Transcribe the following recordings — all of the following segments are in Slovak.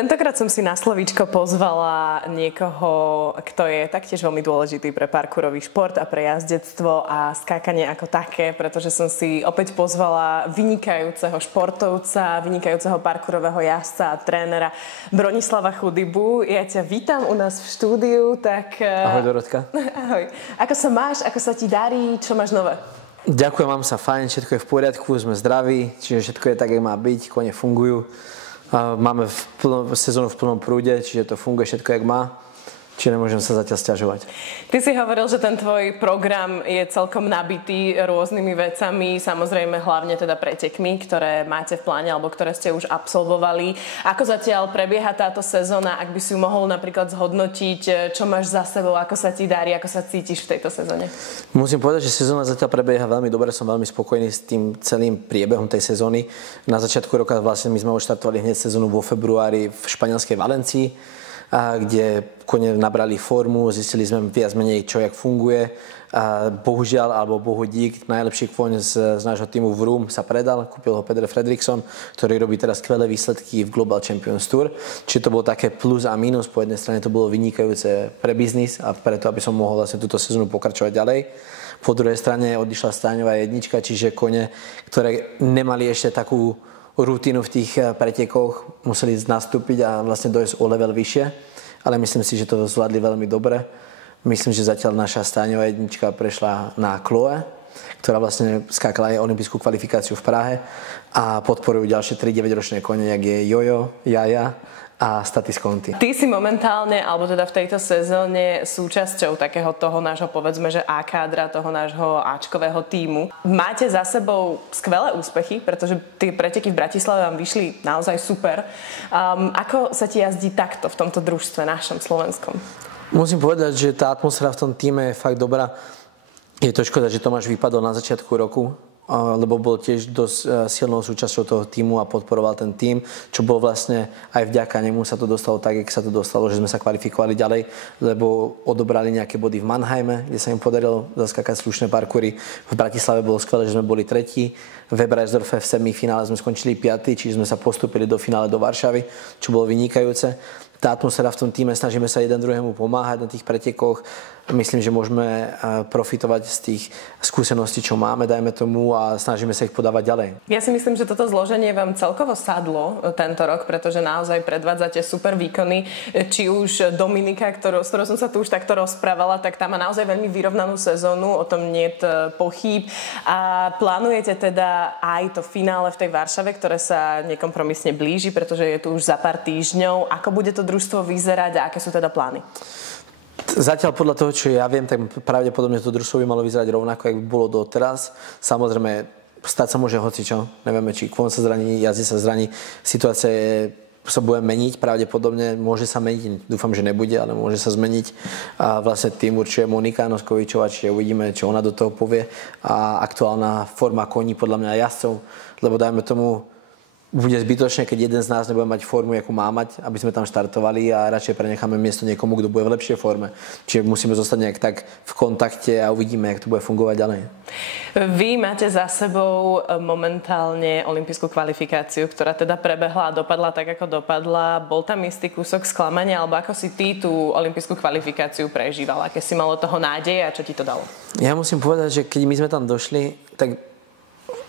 Tentokrát som si na slovíčko pozvala niekoho, kto je taktiež veľmi dôležitý pre parkourový šport a pre jazdectvo a skákanie ako také, pretože som si opäť pozvala vynikajúceho športovca, vynikajúceho parkourového jazdca a trénera Bronislava Chudybu. Ja ťa vítam u nás v štúdiu, tak... Ahoj, Dorotka. Ahoj. Ako sa máš, ako sa ti darí, čo máš nové? Ďakujem, mám sa fajn, všetko je v poriadku, sme zdraví, čiže všetko je tak, jak má byť, kone fungujú. Máme sezónu v plnom prúde, čiže to funguje všetko, jak má. Čiže nemôžem sa zatiaľ sťažovať. Ty si hovoril, že ten tvoj program je celkom nabitý rôznymi vecami, samozrejme hlavne teda pretekmi, ktoré máte v pláne alebo ktoré ste už absolvovali. Ako zatiaľ prebieha táto sezóna, ak by si ju mohol napríklad zhodnotiť, čo máš za sebou, ako sa ti darí, ako sa cítiš v tejto sezóne? Musím povedať, že sezóna zatiaľ prebieha veľmi dobre, som veľmi spokojný s tým celým priebehom tej sezóny. Na začiatku roka vlastne my sme odštartovali hneď sezónu vo februári v španielskej Valencii, kde kone nabrali formu, zistili sme viac menej, čo jak funguje. Bohužiaľ, alebo bohu dík, najlepší kôň z nášho týmu v Room sa predal, kúpil ho Peder Fredriksson, ktorý robí teraz skvelé výsledky v Global Champions Tour. Čiže to bolo také plus a minus, po jednej strane to bolo vynikajúce pre biznis a preto, aby som mohol vlastne túto sezónu pokračovať ďalej. Po druhej strane odišla stáňová jednička, čiže kone, ktoré nemali ešte takú rutinu v tých pretekoch, museli nastúpiť a vlastne dojsť o level vyššie, ale myslím si, že to zvládli veľmi dobre. Myslím, že zatiaľ naša stáňová jednička prešla na Chloe, ktorá vlastne skákala aj olympijskú kvalifikáciu v Prahe a podporujú ďalšie 3 9-ročné kone, jak je Jojo, Jaja a Statis Conti. Ty si momentálne, alebo teda v tejto sezóne súčasťou takého toho nášho, povedzme, že A kádra, toho nášho Ačkového tímu. Máte za sebou skvelé úspechy, pretože tie preteky v Bratislave vám vyšli naozaj super. Ako sa ti jazdí takto v tomto družstve našom slovenskom? Musím povedať, že tá atmosféra v tom týme je fakt dobrá. Je to škoda, že Tomáš vypadol na začiatku roku, lebo bol tiež dosť silnou súčasťou toho týmu a podporoval ten tím, čo bol vlastne aj vďaka nemu sa to dostalo tak, jak sa to dostalo, že sme sa kvalifikovali ďalej, lebo odobrali nejaké body v Mannheime, kde sa im podarilo zaskákať slušné parkoury. V Bratislave bolo skvelé, že sme boli tretí. V Ebersdorfe v semifinále sme skončili 5., čiže sme sa postúpili do finále do Varšavy, čo bolo vynikajúce. Tá atmosféra v tom týme, snažíme sa jeden druhému pomáhať na tých pretekoch. Myslím, že môžeme profitovať z tých skúseností, čo máme, dajme tomu, a snažíme sa ich podávať ďalej. Ja si myslím, že toto zloženie vám celkovo sadlo tento rok, pretože naozaj predvádzate super výkony. Či už Dominika, s ktorou som sa tu už takto rozprávala, tak tá má naozaj veľmi vyrovnanú sezónu, o tom niet pochýb. A plánujete teda aj to finále v tej Varšave, ktoré sa nekompromisne blíži, pretože je tu už za pár týždňov. Ako bude to družstvo vyzerať a aké sú teda plány? Zatiaľ podľa toho, čo ja viem, tak pravdepodobne to družstvo by malo vyzerať rovnako, ako bolo doteraz. Samozrejme, stať sa môže hocičo. Nevieme, či kvôň sa zraní, jazdec sa zraní. Situácia sa bude meniť, pravdepodobne môže sa meniť. Dúfam, že nebude, ale môže sa zmeniť. A vlastne tým určuje Monika Noskovičová, čiže uvidíme, čo ona do toho povie. A aktuálna forma koní podľa mňa jazdcov, lebo dajme tomu, bude zbytočné, keď jeden z nás nebude mať formu, akú má mať, aby sme tam štartovali a radšej prenecháme miesto niekomu, kto bude v lepšej forme. Čiže musíme zostať nejak tak v kontakte a uvidíme, jak to bude fungovať ďalej. Vy máte za sebou momentálne olympijskú kvalifikáciu, ktorá teda prebehla a dopadla tak, ako dopadla. Bol tam istý kúsok sklamania, alebo ako si ty tú olympijskú kvalifikáciu prežíval? Aké si malo toho nádeje a čo ti to dalo? Ja musím povedať, že keď my sme tam došli, tak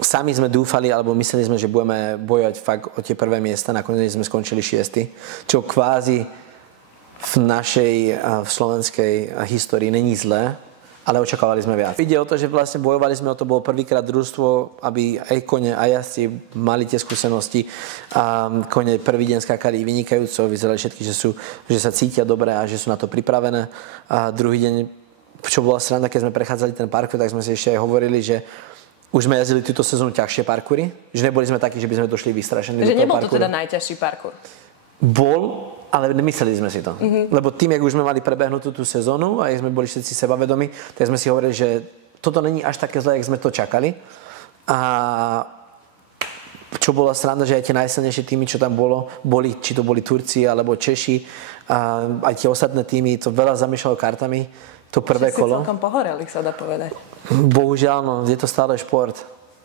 sami sme dúfali, alebo mysleli sme, že budeme bojovať fakt o tie prvé miesta. Nakoniec sme skončili 6., čo kvázi v našej, v slovenskej histórii není zlé, ale očakávali sme viac. Ide o to, že vlastne bojovali sme o to, bolo prvýkrát družstvo, aby aj kone, aj jazdci mali tie skúsenosti. A kone prvý deň skákali vynikajúco, vyzerali všetky, že sa cítia dobre a že sú na to pripravené. A druhý deň, čo bola sranda, keď sme prechádzali ten parkour, tak sme si ešte aj hovorili, že už sme jazdili túto sezónu ťažšie parkoury, že neboli sme takí, že by sme došli vystrašení do toho parkouru. Že nebol to teda najťažší parkour? Bol, ale nemysleli sme si to. Lebo tým, jak už sme mali prebehnutú tú sezónu a jak sme boli všetci sebavedomí, tak sme si hovorili, že toto není až také zlé, jak sme to čakali. A čo bola sranda, že aj tie najsilnejšie týmy, čo tam boli, či to boli Turci alebo Češi, a aj tie ostatné týmy, to veľa zamiešalo kartami. To prvé kolo. Si celkom pohoreli, sa dá povedať. Bohužiaľ, no, je to stále šport.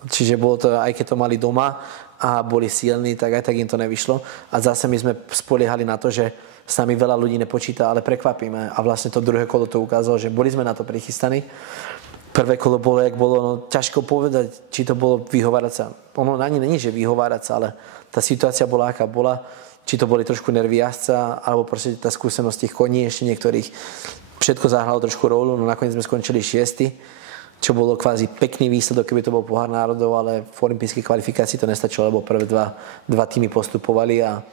Čiže bolo to, aj keď to mali doma, a boli silní, tak aj tak im to nevyšlo. A zase my sme spoliehali na to, že s nami veľa ľudí nepočíta, ale prekvapíme. A vlastne to druhé kolo to ukázalo, že boli sme na to prichystaní. Prvé kolo bolo, jak bolo, no ťažko povedať, či to bolo vyhovárať sa. Ono ani není, že vyhovárať sa, ale tá situácia bola, aká bola. Či to boli trošku nervy jazdca, alebo proste tá skúsenosť tých koní, ešte niektorých. Všetko zahralo trošku rolu, no nakoniec sme skončili 6. Čo bolo kvázi pekný výsledok, keby to bol pohár národov, ale v olympijskej kvalifikácii to nestačilo, lebo prvé dva týmy postupovali a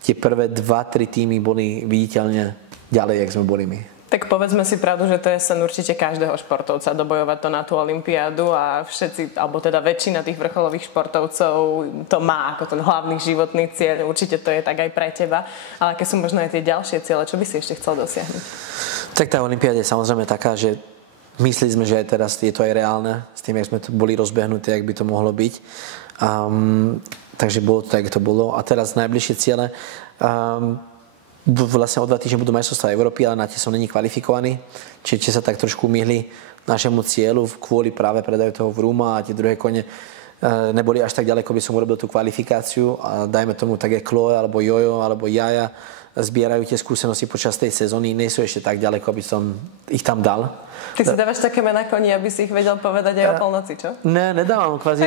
tie prvé 2-3 týmy boli viditeľne ďalej, jak sme boli my. Tak povedzme si pravdu, že to je sen určite každého športovca dobojovať to na tú olympiádu a všetci, alebo teda väčšina tých vrcholových športovcov to má ako ten hlavný životný cieľ. Určite to je tak aj pre teba. Ale aké sú možno aj tie ďalšie ciele? Čo by si ešte chcel dosiahnuť? Tak tá olympiáda je samozrejme taká, že mysleli sme, že aj teraz je to aj reálne, s tým, jak sme to boli rozbehnuté, jak by to mohlo byť. Takže bolo to tak, jak to bolo. A teraz najbližšie ciele. Vlastne o 2 týždne budú majstrovstvá Európy, ale na tie som není kvalifikovaný. Čiže sa tak trošku myhli našemu cieľu kvôli práve predaju toho Vrooma a tie druhé kone neboli až tak ďaleko, by som urobil tú kvalifikáciu. A dajme tomu tak je Chloe, alebo Jojo, alebo Jaja zbierajú tie skúsenosti počas tej sezóny, nie sú ešte tak ďaleko, aby som ich tam dal. Ty si dávaš také mená koní, aby si ich vedel povedať aj o polnoci, čo? Ne, nedávam. Kvázi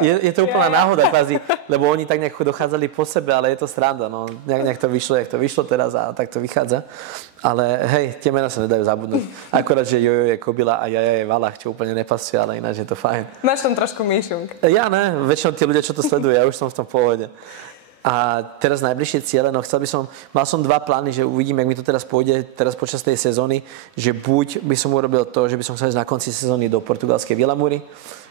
je to úplná náhoda, kvázi, lebo oni tak nejak dochádzali po sebe, ale je to sranda. No. Nejak to vyšlo, jak to vyšlo teraz a tak to vychádza. Ale hej, tie mená sa nedajú zabudnúť. Akorát, že Jojo je kobila a Jaja je valach, čo úplne nepasuje, ale ináč je to fajn. Máš tam trošku myšunk. Ja ne, väčšinou tí ľudia, čo to sledujú, ja už som v tom pohode. A teraz najbližšie ciele, no mal som 2 plány, že uvidím, jak mi to teraz pôjde, teraz počas tej sezóny, že buď by som urobil to, že by som chcel ísť na konci sezóny do portugalskej Vilamúry,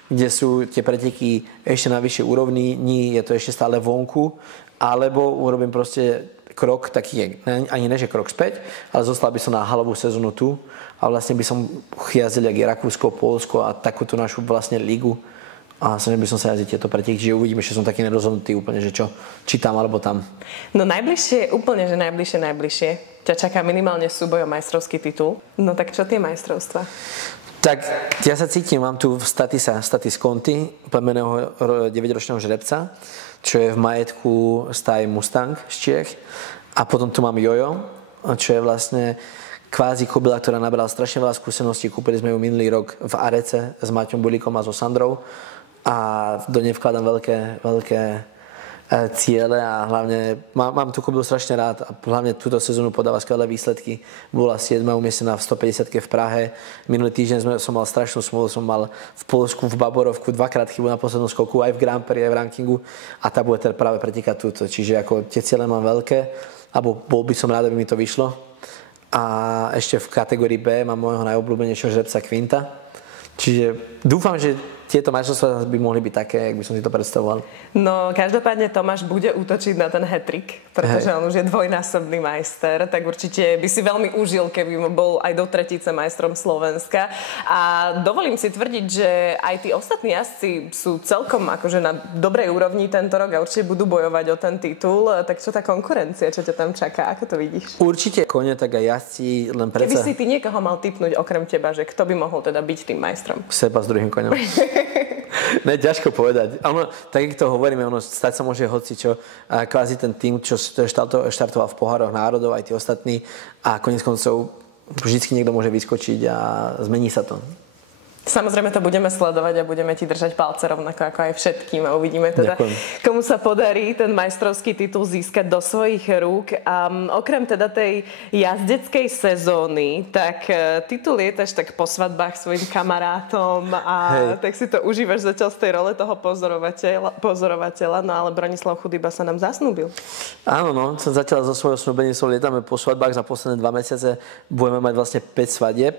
kde sú tie preteky ešte na vyššej úrovni, je to ešte stále vonku, alebo urobím proste krok taký, ani ne, že krok späť, ale zostal by som na halovú sezónu tu a vlastne by som jazdil, jak je Rakúsko, Poľsko a takúto našu vlastne ligu. A snažil by som sa jazdiť tieto preteky, že uvidíme, že som taký nerozhodnutý úplne, že čo, či tam alebo tam. No najbližšie, úplne, že najbližšie, ťa čaká minimálne súboj o majstrovský titul. No tak čo tie majstrovstvá? Tak ja sa cítim, mám tu Statis Conti, plemenného 9-ročného žrebca, čo je v majetku stáje Mustang z Čiech. A potom tu mám Jojo, čo je vlastne kvázi kobila, ktorá nabrala strašne veľa skúseností. Kúpili sme ju minulý rok v Arece s Maťom Bulíkom a so Sandrou. A do nej vkladám veľké ciele a hlavne mám tú kobilu strašne rád a hlavne túto sezónu podáva skvelé výsledky. Bola 7. umiestnená v 150-ke v Prahe. Minulý týždeň som mal strašnú smolu, som mal v Poľsku, v Baborovku 2-krát chybu na poslednú skoku, aj v Grand Prix, aj v rankingu a tá bude teda práve pretekať túto. Čiže ako tie ciele mám veľké, alebo bol by som rád, aby mi to vyšlo. A ešte v kategórii B mám môjho najobľúbenejšieho žrebca Quinta. Čiže dúfam, že tieto majstrovstvá by mohli byť také, jak by som si to predstavoval. No, každopádne Tomáš bude útočiť na ten hat-trick, pretože on už je dvojnásobný majster, tak určite by si veľmi užil, keby bol aj do tretice majstrom Slovenska. A dovolím si tvrdiť, že aj tí ostatní jazdci sú celkom akože na dobrej úrovni tento rok a určite budú bojovať o ten titul. Tak čo tá konkurencia, čo ťa tam čaká? Ako to vidíš? Určite kone, tak aj jazdci len predsa... Keby si ty niekoho mal tipnúť okrem teba, že kto by mohol teda byť tým majstrom? Seba s druhým koňom. Ne, ťažko povedať. Ono, tak, jak to hovoríme, ono stať sa môže hocičo. Kvázi ten tým, čo štartoval v pohároch národov, aj tí ostatní. A koniec koncov vždycky niekto môže vyskočiť a zmení sa to. Samozrejme to budeme sledovať a budeme ti držať palce rovnako ako aj všetkým a uvidíme teda, komu sa podarí ten majstrovský titul získať do svojich rúk. A okrem teda tej jazdeckej sezóny, tak titul lietaš tak po svadbách svojim kamarátom a tak si to užívaš zatiaľ z tej role toho pozorovateľa, no ale Bronislav Chudyba sa nám zasnúbil. Áno, no, zatiaľ zo svojho snúbenicou lietame po svadbách, za posledné 2 mesiace budeme mať vlastne 5 svadieb.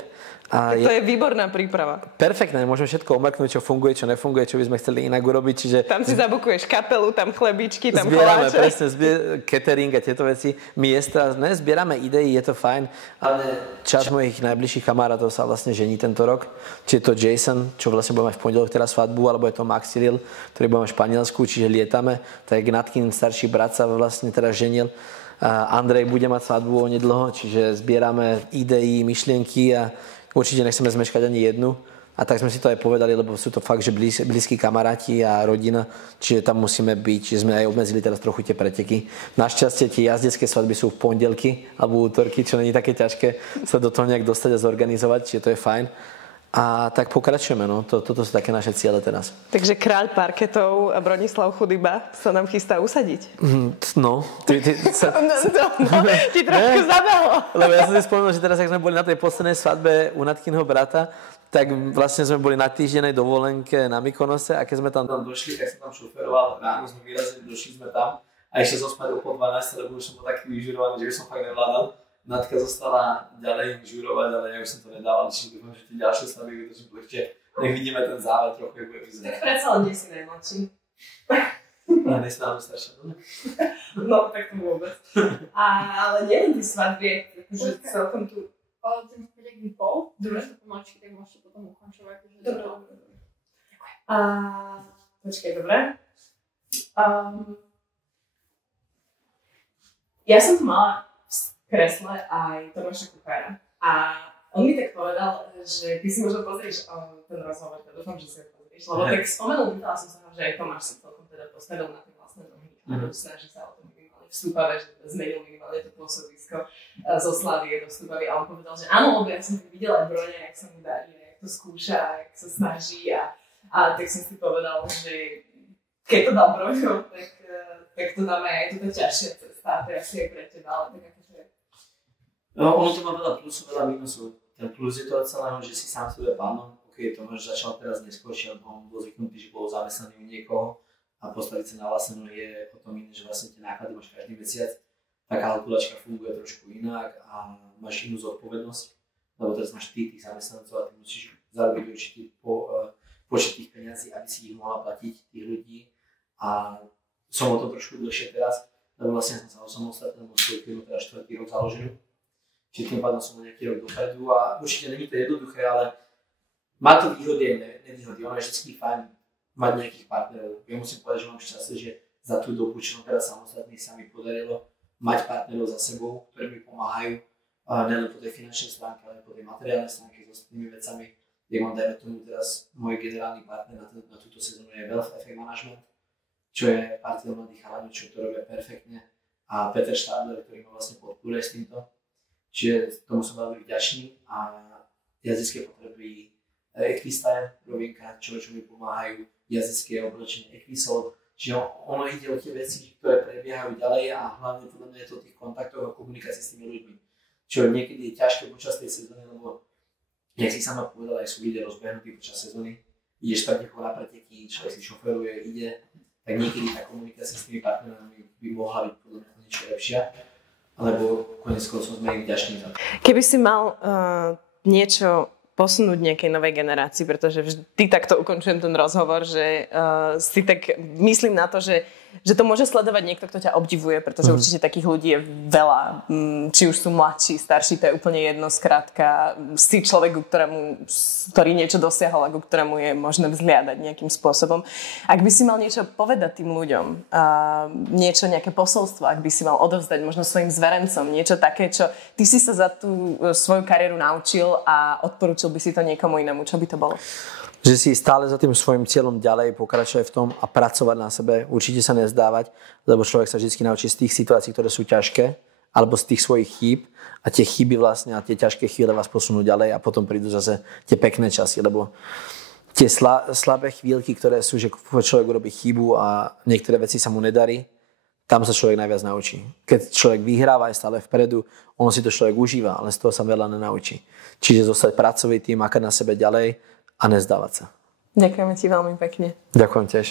A to je výborná príprava. Perfektné, môžeme všetko omrknúť, čo funguje, čo nefunguje, čo by sme chceli inak urobiť. Čiže tam si zabukuješ kapelu, tam chlebičky, tam koláče. Zbierame presne catering a tieto veci. Miesta, zbierame idei, je to fajn, ale časť mojich najbližších kamarátov sa vlastne žení tento rok. Či je to Jason, čo vlastne budeme mať v pondelok teraz svadbu, alebo je to Max Cyril, ktorý budeme v Španielsku, čiže lietame. Tak Natkin, starší brat, sa vlastne teraz ženil. Andrej bude mať svadbu onedlho, čiže zbierame idei, myšlienky a určite nechceme zmeškať ani jednu, A tak sme si to aj povedali, lebo sú to fakt, že blízki kamaráti a rodina, čiže tam musíme byť, čiže sme aj obmedzili teraz trochu tie preteky. Našťastie tie jazdecké svadby sú v pondelky alebo útorky, čo není také ťažké sa do toho nejak dostať a zorganizovať, čiže to je fajn. A tak pokračujeme, no. Toto sú také naše ciele teraz. Takže kráľ parketov Bronislav Chudyba sa nám chystá usadiť. No. Ti trošku zabalo. Lebo ja som si spomenul, že teraz, ak sme boli na tej poslednej svadbe u Natkinho brata, tak vlastne sme boli na týždennej dovolenke na Mykonose a keď sme tam došli, tak som tam šoferoval, ráno sme vyrazili, došli sme tam a ešte som spať po 12, lebo už som bol taký vyžurovaný, že som fakt nevládal. Natka zostala ďalej žurovať, ale ja už som to nedával, čiže dúfam, že tie ďalšie slavy vydržím, ešte nech vidíme ten záver trochu, ako bude vyzerať. Tak predsa len, kde si najmladší. Ale nesnáme staršie, no? No, tak to vôbec. Ale neviem, ty svadby, akože celkom tu... Ten vpredek vypol, dobre sa pomaličky, tak môžete potom ukončovať. Dobre. Počkaj, dobre. Ja som tu mala kresle aj Tomáša Kuchára. A on mi tak povedal, že ty si možno pozrieš ten rozhovor, dúfam, že si ho pozrieš, lebo tak spomenul, pýtala som sa ho, že aj Tomáš sa celkom teda postavil na tie vlastné nohy a snaží sa o tom minimálne v Stupave, že zmenil minimálne to pôsobisko zo Slavie do Stupavy a on povedal, že áno, lebo ja som tak videla aj Broňa, jak sa mu darí, jak to skúša, jak sa snaží a tak som si povedal, že keď to dal Broňo, tak to dáme aj túto ťažšia cesta, teraz je pre teba, ale tak akože... No, ono to má veľa plusov, veľa minusov. Ten plus je to celého, že si sám sebe pánom. Ok, Tomáš začal teraz neskôršie, lebo on bol zvyknutý, že bol zamestnaný u niekoho a postaviť sa na vlastné nohy je o tom iné, že vlastne tie náklady máš každý mesiac. Tá kalkulačka funguje trošku inak a máš inú zodpovednosť, lebo teraz máš tých zamestnancov a ty musíš zarobiť určitý počet tých peniazí, aby si ich mohla platiť, tých ľudí. A som o tom trošku dlhšie teraz, lebo vlastne som sa osamostatnil, mám svoju firmu teraz 4. rok založenú. Čiže tým pádom som nejaký rok dopredu a určite není to jednoduché, ale má to výhody aj nevýhody. Ono je vždy fajn mať nejakých partnerov. Ja musím povedať, že mám šťastie, že za tú dobu, čo som teraz samostatný, sa mi podarilo mať partnerov za sebou, ktorí mi pomáhajú nielen po tej finančnej stránke, ale po tej materiálnej stránke s ostatnými vecami. Ja mám dajme tomu teraz môj generálny partner na túto sezónu je Wealth Effect Management, čo je partia mladých chalanov, čo to robia perfektne. A Peter Stadler, ktorý ma vlastne podporuje s týmto. Čiže tomu som veľmi vďačný a jazdecké potreby Equistyle, rovinka, čo mi pomáhajú, jazdecké oblečenie Equisol. Čiže ono ide o tie veci, ktoré prebiehajú ďalej a hlavne podľa mňa je to o tých kontaktoch a komunikácii s tými ľuďmi. Čo niekedy je ťažké počas tej sezóny, lebo jak si sama povedala, aj sú ľudia rozbehnutí počas sezóny. Ideš tak niekoho na preteky, človek si šoferuje, ide, tak niekedy tá komunikácia s tými partnerami by mohla byť podľa mňa niečo lepšia. Lebo konec koncov sme im vďační za to. Keby si mal niečo posunúť nejakej novej generácii, pretože vždy takto ukončujem ten rozhovor, že si tak myslím na to, že to môže sledovať niekto, kto ťa obdivuje, pretože určite takých ľudí je veľa. Či už sú mladší, starší, to je úplne jedno. Skrátka, si človek, ktorý niečo dosiahol a ku ktorému je možné vzliadať nejakým spôsobom. Ak by si mal niečo povedať tým ľuďom, nejaké posolstvo, ak by si mal odovzdať možno svojim zverencom, niečo také, čo ty si sa za tú svoju kariéru naučil a odporúčil by si to niekomu inému, čo by to bolo? Že si stále za tým svojím cieľom ďalej pokračuje v tom a pracovať na sebe. Určite sa nezdávať, lebo človek sa vždy naučí z tých situácií, ktoré sú ťažké, alebo z tých svojich chýb a tie chyby vlastne a tie ťažké chvíle vás posunú ďalej a potom prídu zase tie pekné časy, lebo tie slabé chvíľky, ktoré sú, že človek urobí chybu a niektoré veci sa mu nedarí, tam sa človek najviac naučí. Keď človek vyhráva aj stále vpredu, ono si to človek užíva, ale z toho sa veľa nenaučí. Čiže zostať pracovitý, makať na sebe ďalej a nezdávať sa. Ďakujeme ti veľmi pekne. Ďakujem tiež.